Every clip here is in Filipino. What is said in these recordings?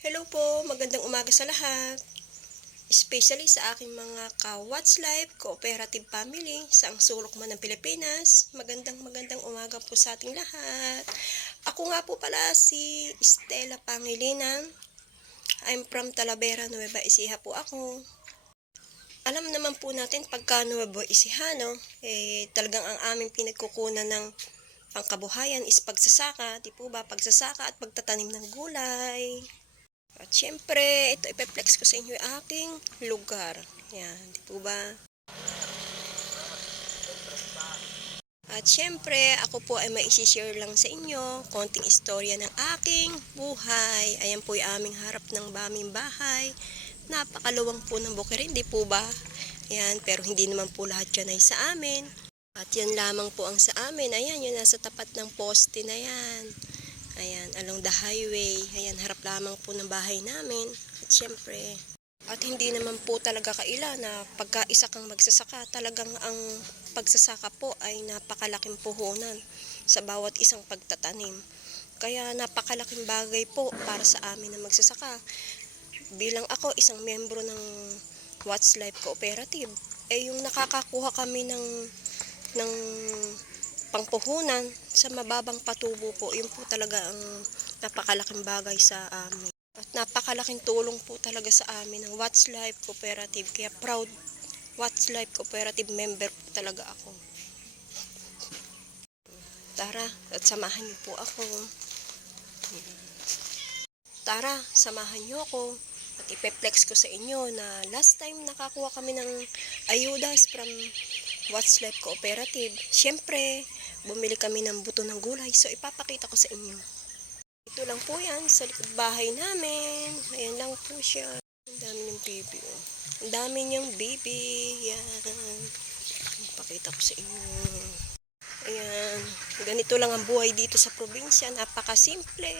Hello po, magandang umaga sa lahat. Especially sa aking mga ka-What's Life Cooperative Family sa ang sulok man ng Pilipinas. Magandang umaga po sa ating lahat. Ako nga po pala si Stella Pangilinan. I'm from Talavera, Nueva Ecija po ako. Alam naman po natin pagka Nueva Ecija, no? Talagang ang aming pinagkukunan ng pangkabuhayan is pagsasaka, di po ba? Pagsasaka at pagtatanim ng gulay. At syempre, ito ipeplex ko sa inyo yung aking lugar. Yan, di po ba? At syempre, ako po ay maisishare lang sa inyo konting istorya ng aking buhay. Ayan po yung aming harap ng aming bahay. Napakaluwang po ng bukirin, di po ba? Ayan, pero hindi naman po lahat yan ay sa amin. At yan lamang po ang sa amin. Ayan, yun nasa tapat ng poste na yan. Ayan, along the highway. Ayan, harap lamang po ng bahay namin. At syempre, at hindi naman po talaga kaila na pagka isa kang magsasaka, talagang ang pagsasaka po ay napakalaking puhunan sa bawat isang pagtatanim. Kaya napakalaking bagay po para sa amin na magsasaka. Bilang ako, isang membro ng What's Life Cooperative, yung nakakakuha kami ng pangpuhunan sa mababang patubo po, yun po talaga ang napakalaking bagay sa amin. At napakalaking tulong po talaga sa amin ng What's Life Cooperative. Kaya proud What's Life Cooperative member po talaga ako. Tara, at samahan niyo po ako. Tara, samahan niyo ako. At ipeplex ko sa inyo na last time nakakuha kami ng ayudas from What's Life Cooperative. Siyempre, bumili kami ng buto ng gulay. So, ipapakita ko sa inyo. Ito lang po yan sa likod bahay namin. Ayan lang po siya. Ang dami niyang baby. Oh. Ang dami niyang baby. Yan. Ipapakita ko sa inyo. Ayan. Ganito lang ang buhay dito sa probinsya. Napakasimple.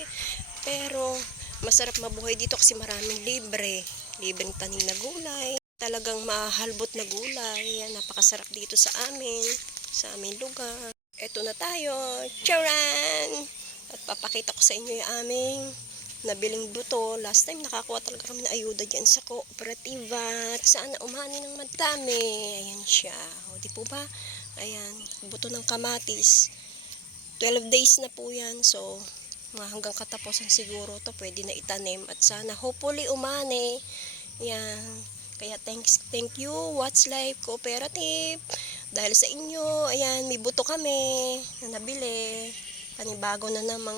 Pero, masarap mabuhay dito kasi maraming libre. Libreng tanim na gulay. Talagang mahalbot na gulay. Yan, napakasarap dito sa aming lugar. Eto na tayo. Charan! At papakita ko sa inyo yung aming nabiling buto. Last time nakakuha talaga kami ng ayuda dyan sa kooperativa. At sana umani ng madami. Ayan siya. O di po ba? Ayan, buto ng kamatis. 12 days na po yan. So, hanggang katapusan siguro to pwede na itanim. At sana hopefully umani. Yan. Kaya thank you What's Life Cooperative. Dahil sa inyo, ayan, may buto kami na nabili. Panibago na namang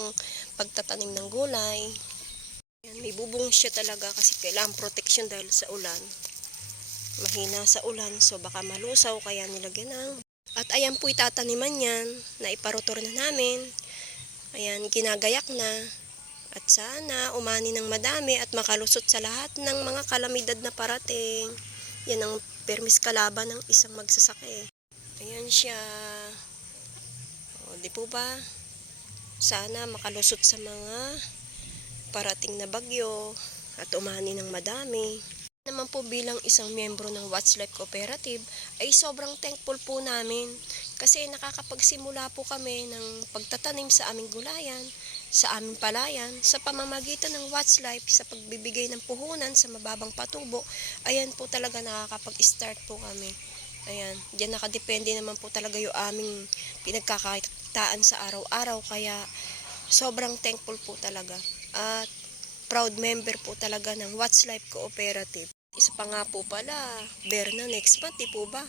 pagtatanim ng gulay. Ayan, may bubong siya talaga kasi kailangan protection dahil sa ulan. Mahina sa ulan, so baka malusaw, kaya nilagyan ng. At ayan po itataniman yan, na iparotor na namin. Ayan, ginagayak na. At sana umani ng madami at makalusot sa lahat ng mga kalamidad na parating. Yan ang permis kalaban ng isang magsasaka. Ayan siya. O, di po ba? Sana makalusot sa mga parating na bagyo at umani ng madami. Naman po bilang isang miyembro ng What's Life Cooperative ay sobrang thankful po namin kasi nakakapagsimula po kami ng pagtatanim sa aming gulayan, sa aming palayan, sa pamamagitan ng What's Life sa pagbibigay ng puhunan sa mababang patubo. Ayan po talaga nakakapag-start po kami. Ayan, diyan nakadepende naman po talaga yung aming pinagkakakitaan sa araw-araw, kaya sobrang thankful po talaga. At proud member po talaga ng What's Life Cooperative. Isa pa nga po pala, Berna, next month, di po ba?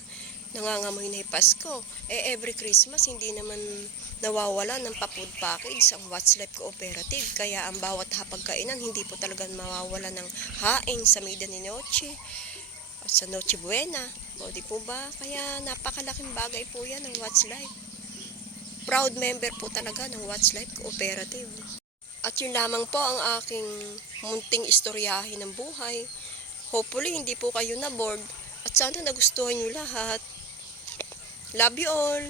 Nangangamoy na yung Pasko. Every Christmas, hindi naman nawawala ng pa-food package ang What's Life Cooperative. Kaya ang bawat hapagkainan, hindi po talaga mawawala ng hain sa Media ni Noche at sa Noche Buena. O di po ba? Kaya napakalaking bagay po yan ng What's Life. Proud member po talaga ng What's Life Cooperative. At yun lamang po ang aking munting istoryahin ng buhay. Hopefully, hindi po kayo na-bored. At sana nagustuhan nyo lahat. Love you all!